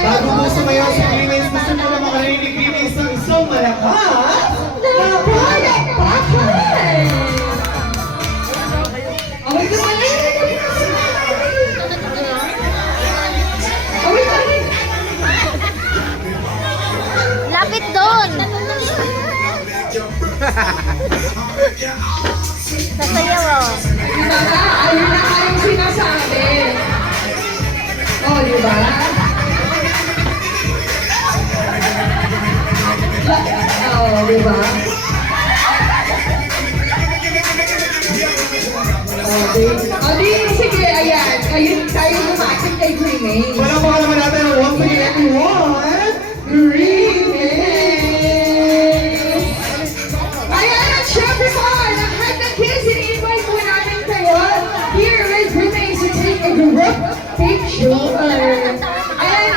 Bago mo sumayaw si Grimace, gusto ko na makarinig ni Grimace ng isang malakas. Napalakpakan! Away ka pala! Away ka rin! Lapit doon! Sasayaw oh. Diba ba? Ayun na kayong sinasabi. Oh, diba? Oh, diba? Sige, ayan. Kayo lumakit kay Grimace. Wala pa naman natin ang once again everyone. Grimace! Ayan, at syempre po, lahat ng kids, ini-invite po namin kayo here with Grimace to take a group picture. Ayan,